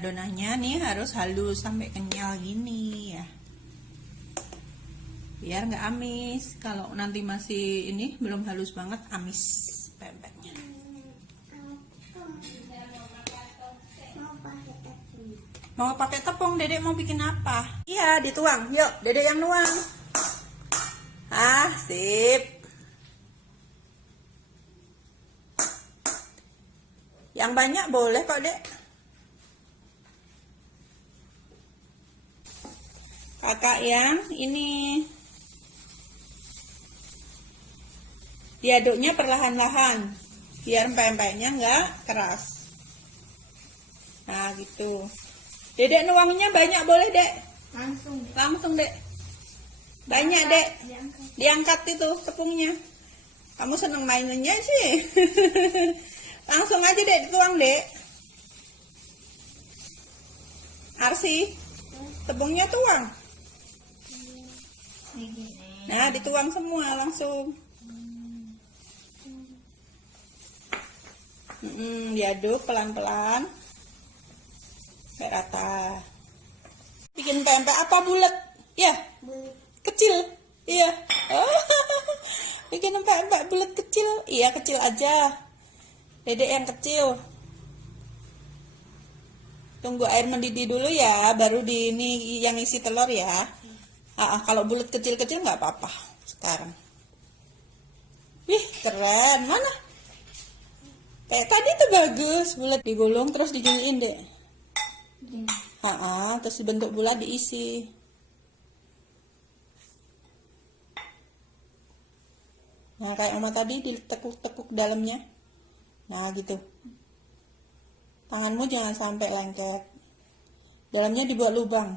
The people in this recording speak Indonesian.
adonannya nih harus halus sampai kenyal gini ya, biar nggak amis. Kalau nanti masih ini belum halus banget, amis pempeknya. Mau pakai tepung, dedek mau bikin apa? Iya, dituang. Yuk, dedek yang nuang. Ah, sip. Yang banyak boleh kok, dek. Kakak yang ini. Diaduknya perlahan-lahan, biar pempeknya nggak keras. Nah, gitu. Dedek nuangnya banyak boleh, dek. Langsung, dek. Banyak, dek. Diangkat itu tepungnya. Kamu seneng mainnya sih. Langsung aja, dek, dituang, dek. Arsi, tepungnya tuang. Nah, dituang semua langsung. Diaduk pelan-pelan sampai rata. Bikin pempek apa bulat? Ya, kecil. Iya. Bikin pempek bulat kecil. Iya, kecil aja. Dedek yang kecil. Tunggu air mendidih dulu ya, baru di ini yang isi telur ya. Kalau bulat kecil-kecil nggak apa-apa sekarang. Wih, keren. Mana? Kayak tadi tuh bagus, bulat digulung terus diginiin, dek. Terus dibentuk bulat diisi. Nah, kayak oma tadi ditekuk-tekuk dalamnya. Nah, gitu. Tanganmu jangan sampai lengket. Dalamnya dibuat lubang.